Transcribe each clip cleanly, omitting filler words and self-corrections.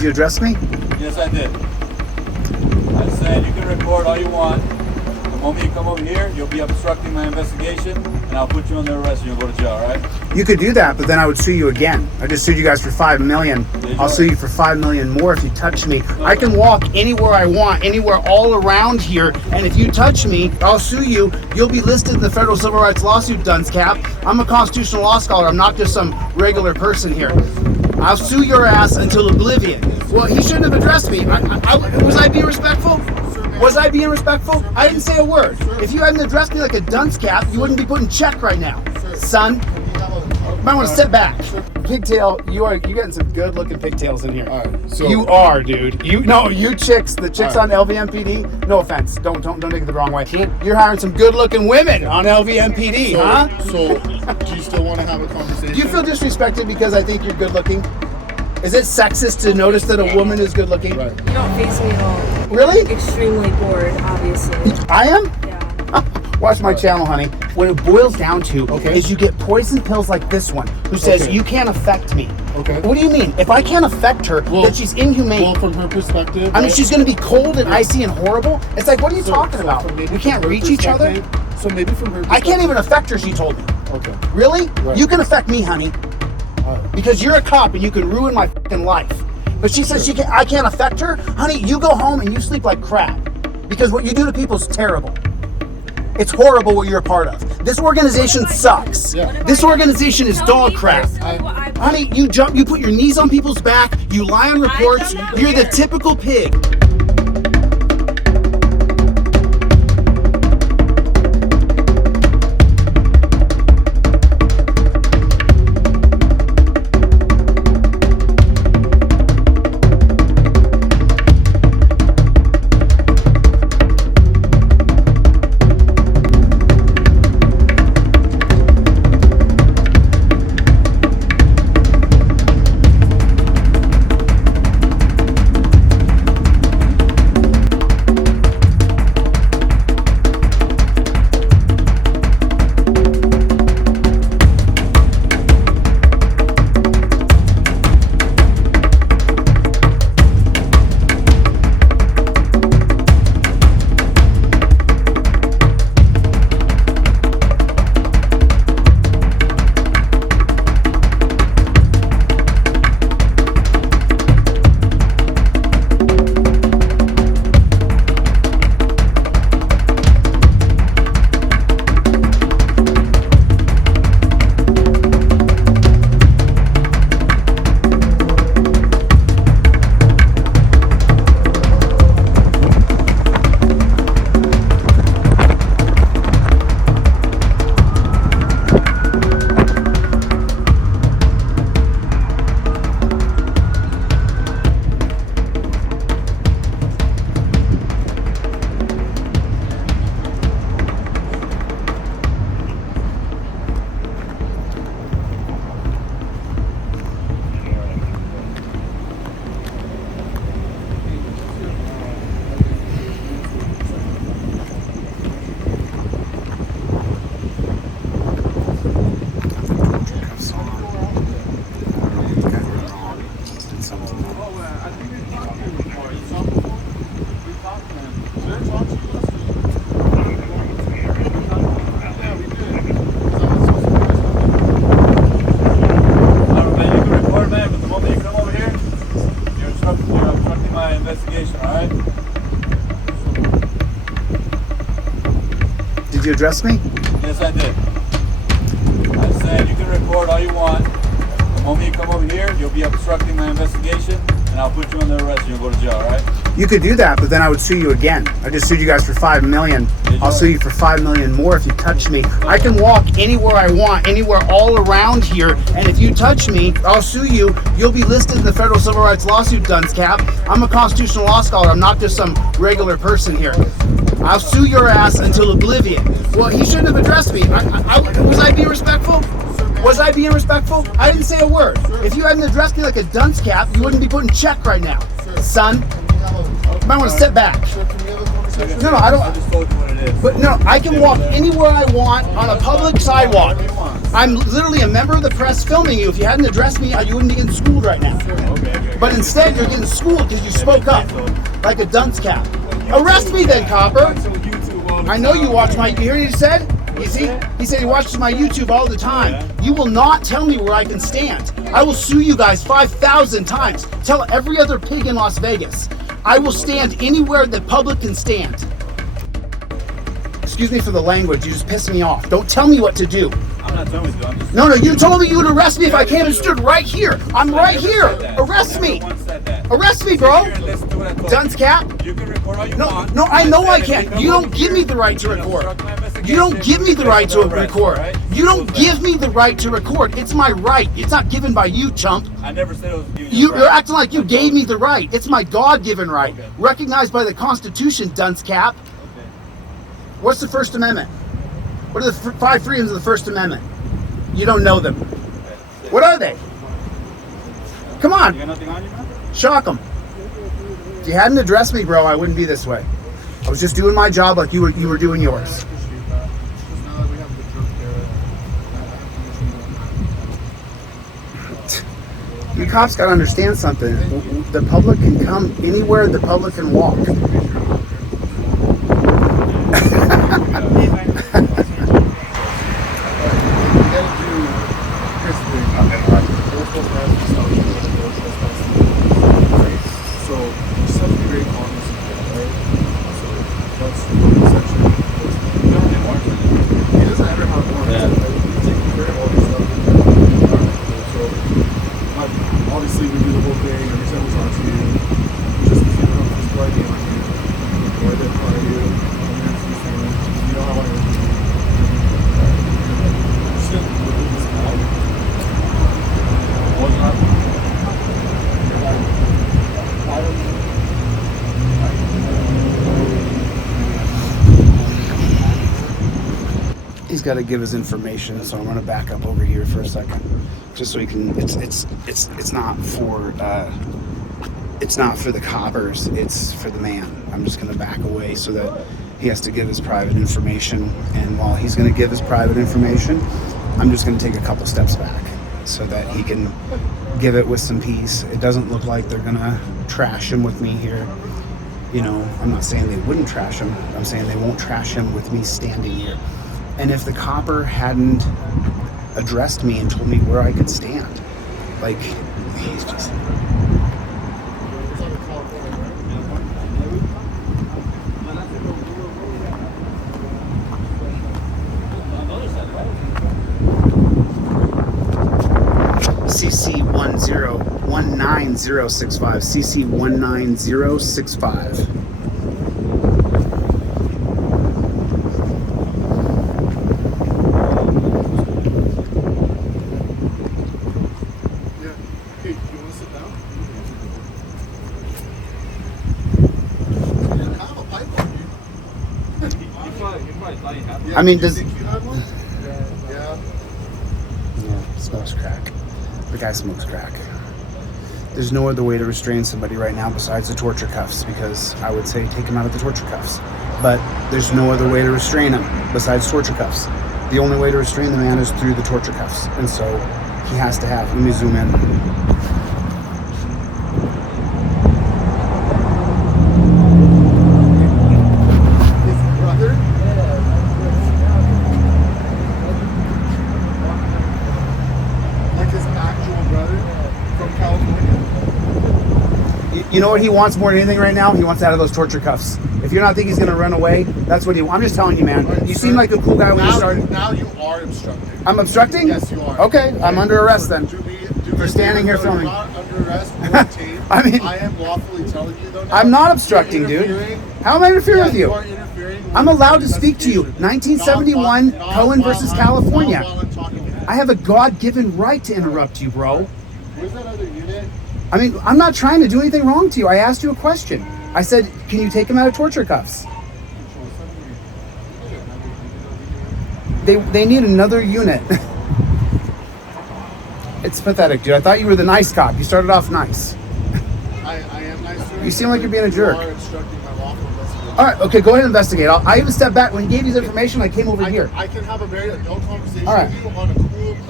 Did you address me? Yes, I did. I said you can record all you want. The moment you come over here, you'll be obstructing my investigation, and I'll put you under arrest and you'll go to jail, all right? You could do that, but then I would sue you again. I just sued you guys for $5 million. I'll sue you for $5 million more if you touch me. I can walk anywhere I want, anywhere all around here, and if you touch me, I'll sue you. You'll be listed in the federal civil rights lawsuit, dunce cap. I'm a constitutional law scholar. I'm not just some regular person here. I'll sue your ass until oblivion. Well, he shouldn't have addressed me. Was I being respectful? Was I being respectful? I didn't say a word. If you hadn't addressed me like a dunce cap, you wouldn't be put in check right now, son. You might want to sit back. Pigtail, you're getting some good looking pigtails in here. All right, so you are, dude. You chicks, the chicks on LVMPD. No offense, don't take it the wrong way. You're hiring some good looking women on LVMPD, huh? So do you still want to have a conversation? Do you feel disrespected because I think you're good looking? Is it sexist to notice that a woman is good looking? Right. You don't face me at all. Really? Extremely bored, obviously. I am? Yeah. Watch my channel, honey. What it boils down to is you get poison pills like this one who says you can't affect me. Okay. What do you mean? If I can't affect her, that she's inhumane. Well, from her perspective, I mean, she's going to be cold and icy and horrible. It's like, what are you talking about? We can't reach each other? So maybe from her perspective, I can't even affect her, she told me. Okay. Really? Right. You can affect me, honey. Because you're a cop and you can ruin my fucking life. But she says I can't affect her? Honey, you go home and you sleep like crap. Because what you do to people is terrible. It's horrible what you're a part of. This organization sucks. Yeah. This organization is dog crap. Honey, you put your knees on people's back, you lie on reports, you're the typical pig. Did you address me? Yes, I did. I said you can record all you want. The moment you come over here, you'll be obstructing my investigation, and I'll put you under arrest and you'll go to jail, all right? You could do that, but then I would sue you again. I just sued you guys for $5 million. I'll sue you for $5 million more if you touch me. I can walk anywhere I want, anywhere all around here, and if you touch me, I'll sue you. You'll be listed in the federal civil rights lawsuit, dunce cap. I'm a constitutional law scholar. I'm not just some regular person here. I'll sue your ass until oblivion. Well, he shouldn't have addressed me. Was I being respectful? Was I being respectful? I didn't say a word. If you hadn't addressed me like a dunce cap, you wouldn't be put in check right now, son. You might want to sit back. No, I don't. I just told you what it is. But no, I can walk anywhere I want on a public sidewalk. I'm literally a member of the press filming you. If you hadn't addressed me, you wouldn't be getting schooled right now. Okay. But instead, you're getting schooled because you spoke up like a dunce cap. Arrest me then, copper. I know you watch my. You hear what he said? You see? He said he watches my YouTube all the time. You will not tell me where I can stand. I will sue you guys 5,000 times. Tell every other pig in Las Vegas. I will stand anywhere the public can stand. Excuse me for the language. You just piss me off. Don't tell me what to do. I'm not telling you. I'm just No, you told me you would arrest me if I came and stood right here. I'm right here. Arrest me. Arrest me, bro. Dunce cap. You can record all you want. No, I know I can't. You don't give me the right to record. You don't give me the right to record. You don't give me the right to record. It's my right. It's not given by you, chump. I never said it was given you. You're acting like you gave me the right. It's my God-given right, recognized by the Constitution, dunce cap. What's the First Amendment? What are the 5 freedoms of the First Amendment? You don't know them. What are they? Come on. You got nothing on you, man? Shock them. If you hadn't addressed me, bro, I wouldn't be this way. I was just doing my job like you were doing yours. You cops got to understand something. The public can come anywhere the public can walk. Obviously, we do the whole thing. Every time we talk to you, just keep it up, just blood on you. We'll identify you. You know how I am. Just gonna look at this out. What's happening? He's got to give his information, so I'm going to back up over here for a second, just so he can. It's not for the coppers. It's for the man. I'm just going to back away so that he has to give his private information, and while he's going to give his private information, I'm just going to take a couple steps back so that he can give it with some peace. It doesn't look like they're going to trash him with me here. You know, I'm not saying they wouldn't trash him. I'm saying they won't trash him with me standing here. And if the copper hadn't addressed me and told me where I could stand, like, he's just... CC1919065. CC19065. I mean, does... You had one? Yeah, smokes crack. The guy smokes crack. There's no other way to restrain somebody right now besides the torture cuffs, because I would say take him out of the torture cuffs. But there's no other way to restrain him besides torture cuffs. The only way to restrain the man is through the torture cuffs. And so he has to have... Let me zoom in. You know what he wants more than anything right now? He wants out of those torture cuffs. If you're not thinking he's going to run away, that's what he wants. I'm just telling you, man. You seem like a cool guy when you started. Now you are obstructing. I'm obstructing? Yes, you are. Okay, I'm under arrest then. For standing here filming. You're not under arrest or detained. I am lawfully telling you, though. Now, I'm not obstructing, dude. How am I interfering with you? You are interfering with I'm allowed to speak to you. 1971, Cohen versus California. I have a God-given right to interrupt you, bro. Where's that other unit? I mean, I'm not trying to do anything wrong to you. I asked you a question. I said, can you take him out of torture cuffs? They need another unit. It's pathetic, dude. I thought you were the nice cop. You started off nice. I am nice to you. You seem like you're being a jerk. You are obstructing my lawful investigation. All right, okay, go ahead and investigate. I even stepped back. When he gave you his information, I came over here. I can have a very adult conversation All right. with you on a cool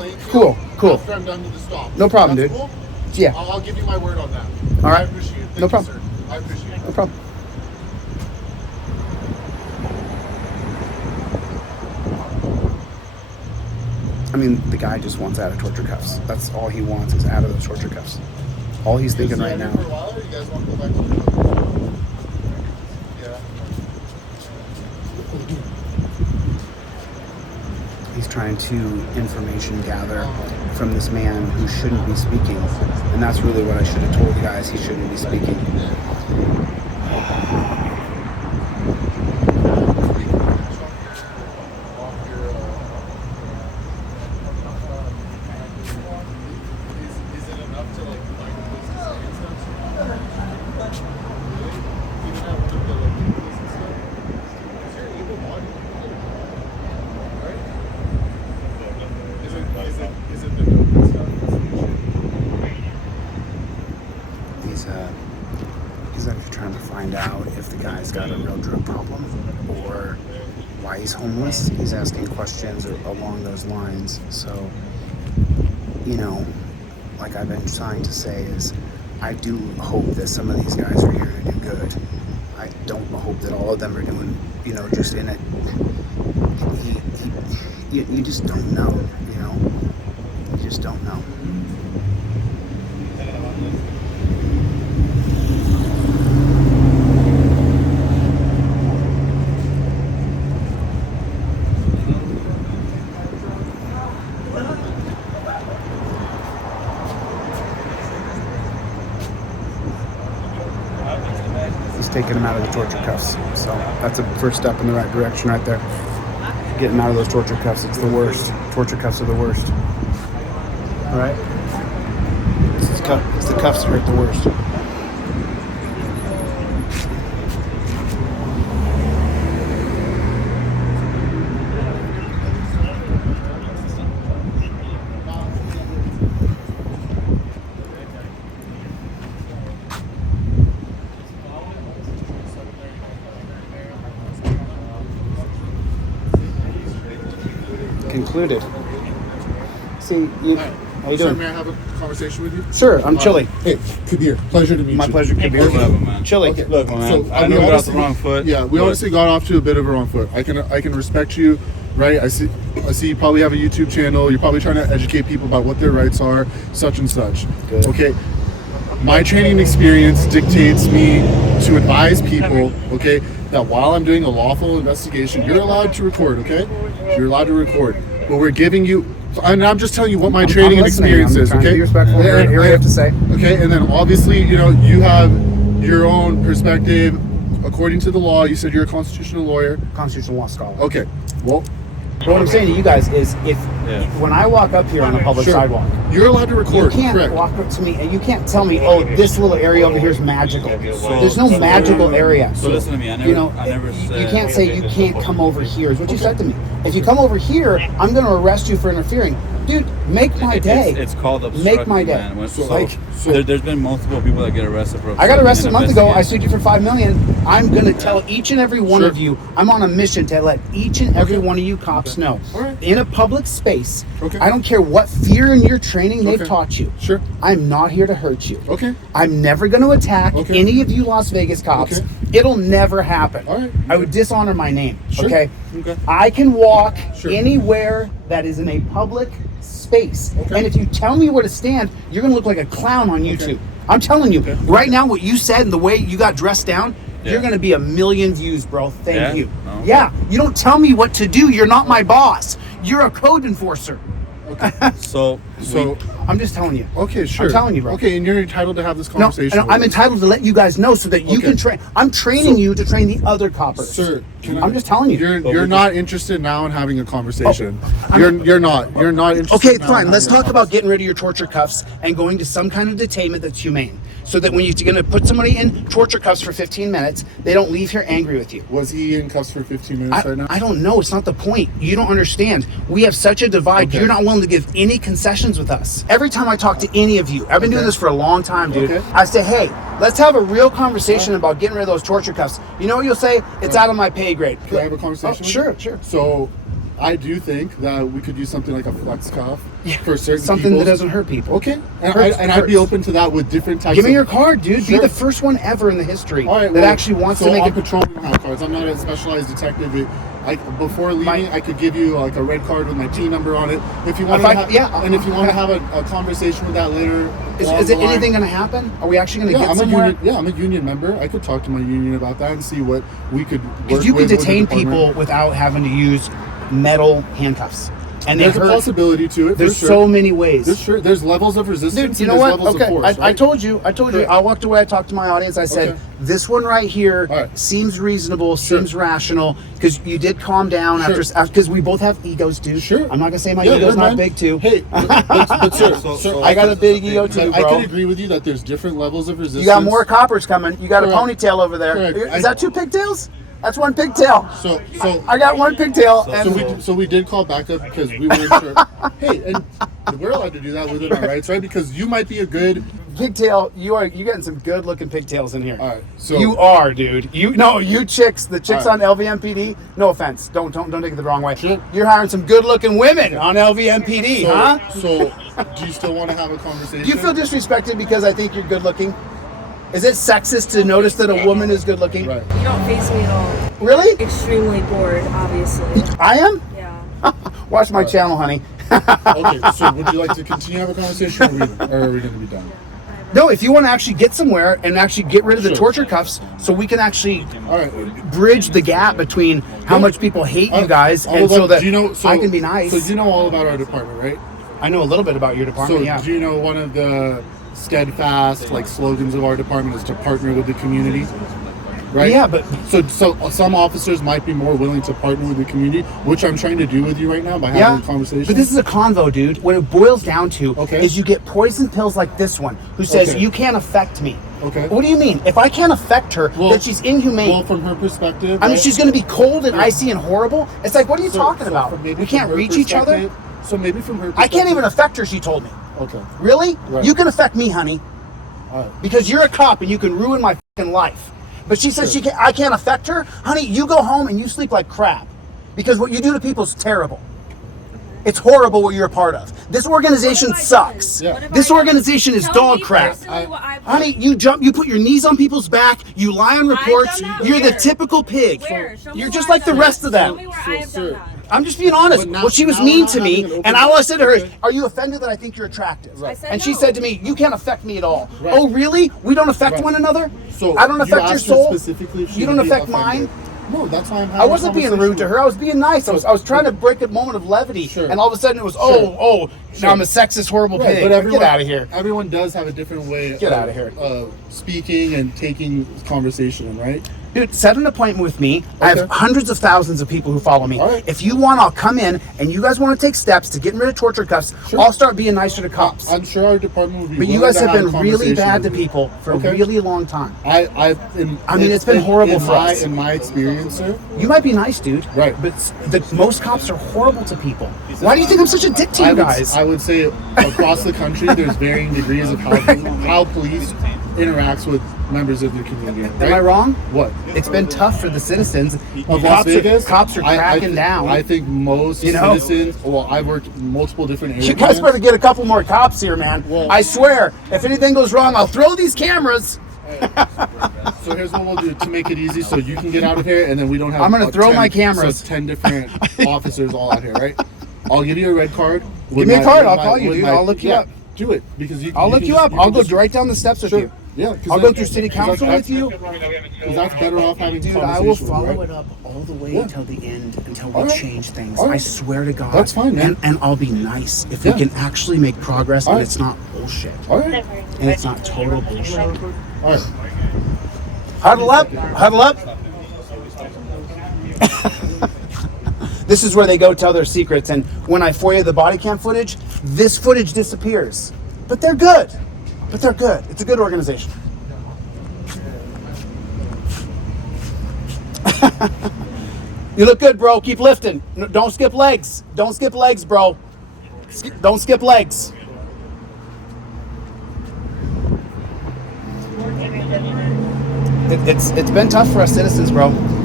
playing field. Cool, cool. After I'm done with the stop. No problem, That's dude. Cool? Yeah. I'll give you my word on that. All right. I appreciate it. Thank No you, problem. sir. I appreciate it. No problem. I mean, the guy just wants out of torture cuffs. That's all he wants is out of those torture cuffs. All he's thinking right now. For a while, or you guys want to go back to the yeah. He's trying to information gather from this man who shouldn't be speaking. And that's really what I should have told you guys. He shouldn't be speaking. Is it enough to like find the business and stuff? Even at one of the like business and stuff? Because you're able bodied. Right? Is it the dope and stuff? He's actually trying to find out if the guy's got a real drug problem or why he's homeless. He's asking questions along those lines. So, you know, like I've been trying to say is, I do hope that some of these guys are here to do good. I don't hope that all of them are doing, you know, just in it. You just don't know, you know? You just don't know. He's taking him out of the torture cuffs. So that's a first step in the right direction right there. Getting out of those torture cuffs, it's the worst. Torture cuffs are the worst. All right? It's the cuffs that are the worst. Concluded. See, how you Sir, doing? may I have a conversation with you? Sure, I'm Chille. Hey, Kabir, pleasure to meet My you. pleasure, Kabir. Whatever, man. Chille. Okay. Look, man, So, I know we got off the wrong foot. Yeah, we but- honestly got off to a bit of a wrong foot. I can respect you, right? I see you probably have a YouTube channel. You're probably trying to educate people about what their rights are, such and such. Good. Okay. My training experience dictates me to advise people, okay, that while I'm doing a lawful investigation, you're allowed to record, okay? You're allowed to record. But we're giving you, and I'm just telling you what my training and listening. experience I'm is, trying to okay? be respectful. And- Hear what you have to say. Okay, and then obviously, you know, you have your own perspective. According to the law, you said you're a constitutional lawyer. Constitutional law scholar. Okay, well, So what I'm saying to you guys is, when I walk up here on a public sure. sidewalk, You're allowed to you record, can't correct? walk up to me and you can't tell me, oh, this little area over here is magical. So- There's no so- magical area. So listen to me. I never, You know, I never you said. can't say you can't come over here. Is what you said to me. If you come over here, I'm going to arrest you for interfering. Dude, make my day. It's called obstructing, Make my day. man. So- Like, There's been multiple people that get arrested for. I got arrested a obstructing month an ago. I investigation. sued you for $5 million. I'm gonna tell each and every one Sure. of you. I'm on a mission to let each and every Okay. one of you cops know. All right. In a public space, Okay. I don't care what fear in your training they've Okay. taught you. Sure. I'm not here to hurt you. Okay. I'm never going to attack Okay. any of you Las Vegas cops. Okay. It'll never happen. All right. I would dishonor my name. Sure. Okay. Okay. I can walk Sure. anywhere that is in a public space. Okay. And if you tell me where to stand, you're going to look like a clown on YouTube. I'm telling you, right now, what you said and the way you got dressed down, Yeah. you're going to be 1 million views, bro. Thank Yeah? you. Oh. Yeah. You don't tell me what to do. You're not my boss. You're a code enforcer. So I'm just telling you. Okay, sure. I'm telling you, bro. Okay, and you're entitled to have this No, conversation. and I'm with us. entitled to let you guys know so that you Okay. can train. I'm training you to train the other coppers. Sir, I'm just telling you. You're not interested now in having a conversation. Oh, You're not interested. Okay, now in fine. having Let's a talk about getting rid of your torture cuffs and going to some kind of detainment that's humane. So that when you're going to put somebody in torture cuffs for 15 minutes, they don't leave here angry with you. Was he in cuffs for 15 minutes right now? I don't know. It's not the point. You don't understand. We have such a divide. Okay. You're not willing to give any concessions with us. Every time I talk to any of you, I've been doing Okay. this for a long time, dude. Okay. I say, hey, let's have a real conversation about getting rid of those torture cuffs. You know what you'll say? It's out of my pay grade. Can I have a conversation? Oh, with sure, you? sure. So, I do think that we could use something like a flex cuff for certain Something people. that doesn't hurt people. Okay, and, Hurts- I'd be hurts. open to that with different types. Give me of, your card, dude. Sure. Be the first one ever in the history All right, that well, actually wants so to make on it. patrol, we don't have cards. I'm not a specialized detective. Before leaving, I could give you like a red card with my T number on it. If you want to, and if you want to have a conversation with that later. Is it anything going to happen? Are we actually going to get somewhere? I'm a union member. I could talk to my union about that and see what we could work Because you can with the detain department. people without having to use metal handcuffs. And There's they a hurt. possibility to it. There's for sure. so many ways. There's levels of resistance. Dude, you know and what? there's levels Okay, of force, I right? told you. Sure. I walked away. I talked to my audience. I said, Okay. this one right here All right. seems reasonable, Sure. seems rational. Because you did calm down Sure. after. Because we both have egos, dude. Sure. I'm not gonna say my Yeah, ego's never not mind. big too. Hey, but sir, So I got a big ego too, but I bro. can agree with you that there's different levels of resistance. You got more coppers coming. You got Correct. a ponytail over there. Correct. Is that two pigtails? That's one pigtail. So I got one pigtail. and so we did call backup because we weren't sure. Hey, and we're allowed to do that within our rights, right? Because you might be a good. pigtail, you getting some good looking pigtails in here. All right, so You are, dude. You chicks, the chicks All on right. LVMPD. No offense, don't take it the wrong way. Sure. You're hiring some good looking women on LVMPD, huh? So do you still want to have a conversation? Do you feel disrespected because I think you're good looking? Is it sexist to notice that a woman is good looking? Right. You don't face me at all. Really? Extremely bored, obviously. I am. Yeah. Watch my channel, honey. Okay, so would you like to continue to have a conversation, or are we going to be done? No, if you want to actually get somewhere and actually get rid of the Sure. torture cuffs, so we can actually All right. bridge the gap between how much people hate you guys, I and would so love- that do you know, I can be nice. So you know all about our department, right? I know a little bit about your department. So yeah. do you know one of the steadfast slogans of our department is to partner with the community, right? Yeah, but so some officers might be more willing to partner with the community, which I'm trying to do with you right now by having yeah, a conversation. but this is a convo, dude. What it boils down to Okay. is you get poison pills like this one, who says Okay. you can't affect me. Okay. What do you mean? If I can't affect her, Well- that she's inhumane. Well, from her perspective, I mean, right? she's going to be cold and icy and horrible. It's like, what are you So- talking so about? from maybe We from can't her reach each other. perspective- So maybe from her I perspective, can't even affect her. She told me. Okay. Really? Right. You can affect me, honey, All right. because you're a cop and you can ruin my fucking life. But she says I can't affect her, honey. You go home and you sleep like crap, because what you do to people is terrible. It's horrible what you're a part of. This organization What have I sucks. done? Yeah. What have This I done? organization is Tell dog me crap. personally what I've done. Honey, you put your knees on people's back, you lie on reports, done that? you're the Where? typical pig. Where? Show me You're where just I've like the done rest that. of them. Show me where I have sir. done that. I'm just being honest. But now- Well, she was now mean we're to not me, having an open and all I said to her is, discussion. are you offended that I think you're attractive? I said And she no. said to me, you can't affect me at all. Right. Oh, really? We don't affect Right. one another? So I don't you affect your asked her soul? specifically if she You don't would be affect offended. mine? No, that's why I'm having I wasn't a being conversation rude to her. I was being nice. I was trying to break a moment of levity. Sure. And all of a sudden it was, Sure. oh, Sure. now I'm a sexist, horrible Right, pig. but everyone, Get out of here. Everyone does have a different way Get outta here. speaking and taking conversation, right? Dude, set an appointment with me. I have Okay. hundreds of thousands of people who follow me. All right. If you want, I'll come in, and you guys want to take steps to getting rid of torture cuffs, Sure. I'll start being nicer to cops. I'm sure our department would be But you willing guys to have a been really conversation bad to with you. people for Okay. a really long time. It's been horrible for us. In my experience, sir. You might be nice, dude. Right. But most cops are horrible to people. Why do you think I'm such a dick to you guys? I would say across the country, there's varying degrees of how police interacts with members of the community. Right? Am I wrong? What? It's been tough for the citizens. Of Las Vegas, Cops are cracking I down. think most You know? citizens. Well, I've worked in multiple different areas. You guys better get a couple more cops here, man. Well- I swear, if anything goes wrong, I'll throw these cameras. So here's what we'll do to make it easy, so you can get out of here, and then we don't have. I'm gonna throw my cameras. So 10 different officers all out here, right? I'll give you a red card. Give me a card. I'll call you, dude. I'll look you up. Do it because you. I'll you look can you just- up. you I'll can go just- right down the steps with Sure. you. Yeah, 'cause I'll that- go through city 'cause council that's- with you. Because that's better off having Dude, conversation. I will follow right? it up all the way Yeah. until the end, until we All right. change things. All right. I swear to God. That's fine, man. And I'll be nice if Yeah. we can actually make progress All and right. it's not bullshit. All right. And it's not total bullshit. All right. Huddle up. Huddle up. This is where they go tell their secrets. And when I FOIA the body cam footage, this footage disappears. But they're good. But they're good. It's a good organization. You look good, bro. Keep lifting. Don't skip legs. Don't skip legs, bro. Don't skip legs. It's been tough for us citizens, bro.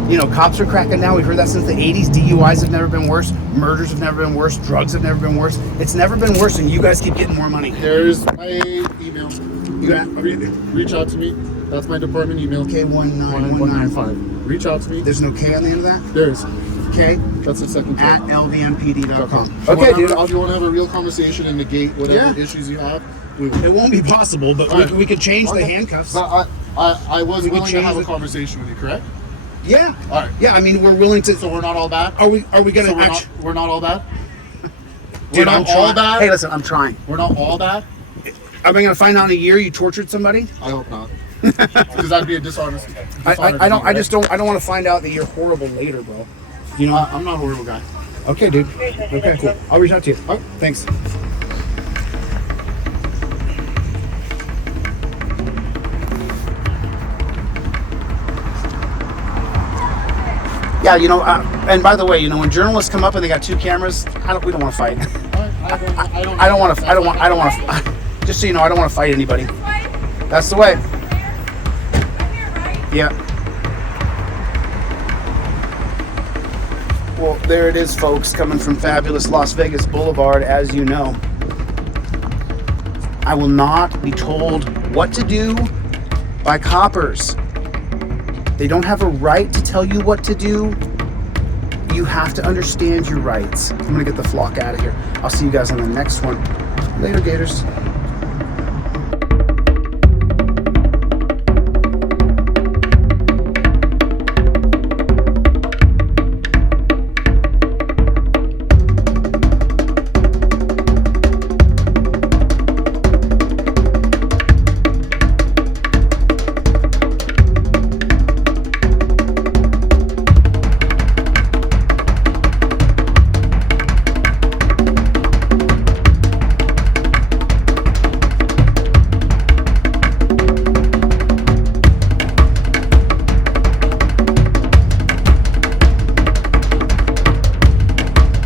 You know, cops are cracking down. We've heard that since the 80s. DUIs have never been worse. Murders have never been worse. Drugs have never been worse. It's never been worse, and you guys keep getting more money. There's my email. You got Reach out to me. That's my department email. K19195. Reach out to me. There's no K on the end of that? There is. K That's the second at K. lvmpd.com. Okay, Okay, dude. If you want to have a real conversation and negate whatever issues you have, we will. It won't be possible, but All right. we could change the Okay. handcuffs. But I was We can willing to have a change it. conversation with you, correct? Yeah. All right. Yeah, I mean, we're willing to. So we're not all bad? Are we gonna So we're not all bad? Dude, We're I'm not all trying. bad? Hey, listen, I'm trying. We're not all bad? Am I gonna find out in a year you tortured somebody? I hope not. Because that'd be a dishonest. I don't. I just don't. I don't want to find out that you're horrible later, bro. You know. I'm not a horrible guy. Okay, dude. Okay, cool. I'll reach out to you. All right, thanks. Yeah, you know, and by the way, you know, when journalists come up and they got two cameras, we don't want to fight. I don't want to. Just so you know, I don't want to fight anybody. That's the way. Yeah. Well, there it is, folks, coming from fabulous Las Vegas Boulevard, as you know. I will not be told what to do by coppers. They don't have a right to tell you what to do. You have to understand your rights. I'm gonna get the flock out of here. I'll see you guys on the next one. Later, Gators.